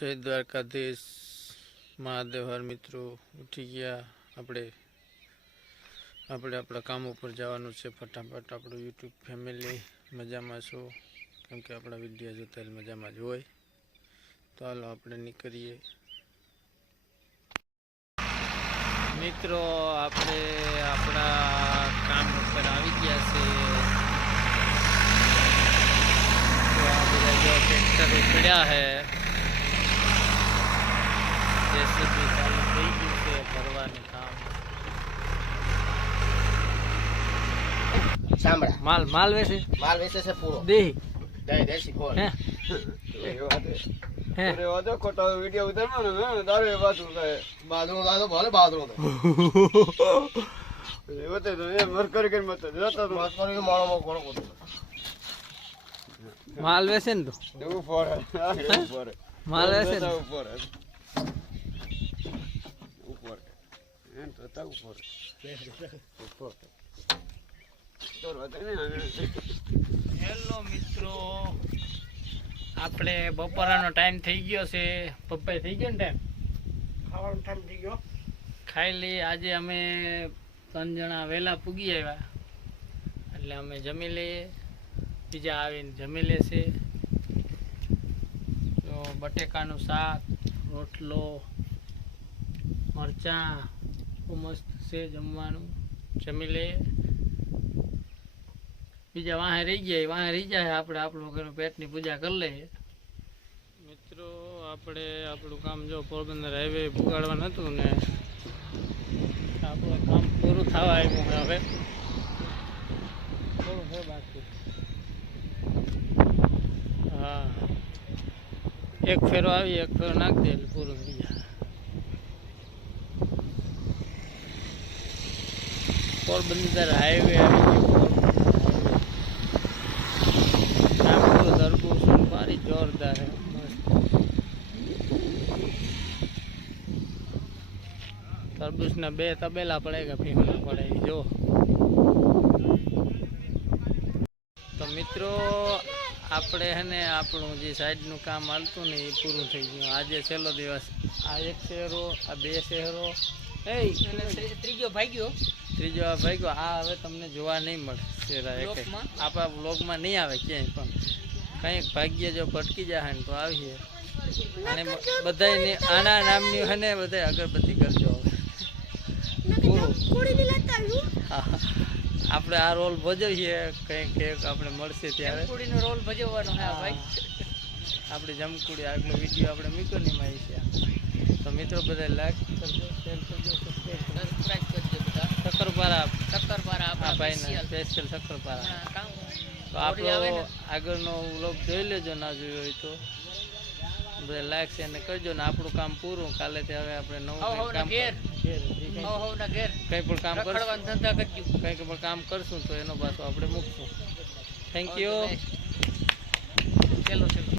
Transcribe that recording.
જય દ્વારકાધીશ, મહાદેવ, હર મિત્રો. ઉઠી ગયા આપણે. આપણે આપણા કામ ઉપર જવાનું છે ફટાફટ. આપણું યુટ્યુબ ફેમિલી મજામાં છો? કેમ કે આપણા વીડિયો જોતા મજામાં જ હોય. તો હાલો આપણે નીકળીએ. મિત્રો, આપણે આપણા કામ ઉપર આવી ગયા છે. ટ્રેક્ટર ઉપડ્યા છે. જેસીબી ચાલુ થઈ ગયું છે ભરવાનું કામ. સાંભળા. માલ માલ વેચે? માલ વેચે છે પૂરો. દેહી? દે દેશી ખોળ હે? હે? બાદરો દાદો ભલે બાદરો તો. મત કરી માણો માં કોણ કોણ માલ વેસે ને તો? માલ વેચે ને હેલો મિત્રો. આપણે બપોરાનો ટાઈમ થઈ ગયો છે. પપ્પાઈ થઈ ગયો ને ટાઈમ ખાવાનો ટાઈમ થઈ ગયો. ખાઈ લઈ આજે અમે ત્રણ જણા વહેલા પૂગી આવ્યા. એટલે અમે જમી લઈએ. બીજા આવીને જમી લેશે તો બટેકાનું શાક રોટલો મરચાં મસ્ત છે જમવાનું. જમી લઈએ. બીજા વાહે રહી ગયા, વાહે રહી જાય આપણે, આપણું વગરનું પેટની પૂજા કરી લઈએ. મિત્રો, આપણે આપણું કામ જો પોરબંદર હાઈવે ભૂગાડવાનું હતું ને, આપણું કામ પૂરું થવા આવ્યું હવે. થોડું છે બાકી. હા. એક ફેરો આવી, એક ફેરો નાખી દે એટલે પૂરું થઈ જાય. પોરબંદર હાઈવે આવી ગયું ભારી જોરદાર હે તરબૂચના બે તબેલા પડે કે ભીમના પડે જો. તો મિત્રો, આપણે હે ને આપણું જે સાઈડનું કામ હાલતું ને એ પૂરું થઈ ગયું. આજે છેલ્લો દિવસ. આ એક શહેરો, આ બે શહેરો. એ ત્રીજો ભાગ્યો. ત્રીજો આ ભાગ્યો આ હવે તમને જોવા નહીં મળશે આપણા બ્લોગમાં નહીં આવે ક્યાંય પણ. કંઈક ભાગ્ય જો ભટકી જાય ને તો આવીએ. અને બધાય આના નામની હે ને બધાય અગરબત્તી કરજો આપણે આ રોલ ભજવીએ. કંઈક કંઈક આપણે મળશે ત્યારે. રોલ ભજવવાનો હે આપણે જમકુડી આગલો વીડિયો આપણે મૂક્યો ને એમાં છે. તો મિત્રો બધા લાઈક કરજો શેર કરજો સબસ્ક્રાઇબ કરજો. બધા. શક્કરપારા. ચક્કર પર આપણા ભાઈના સ્પેશિયલ શક્કરપારા. તો આપણો આગળનો વ્લોગ જોઈ લેજો ના જોયો હોય તો. બધા લાઈક છે અને કરજો ને આપણું કામ પૂરું. કાલે થી હવે આપણે નવું કામ ઘેર. કંઈ પણ કામ કરશું. કંઈક પણ કામ કરશું તો એનો પાછો આપણે મૂકશું. થેન્ક યુ ચલો ચલો.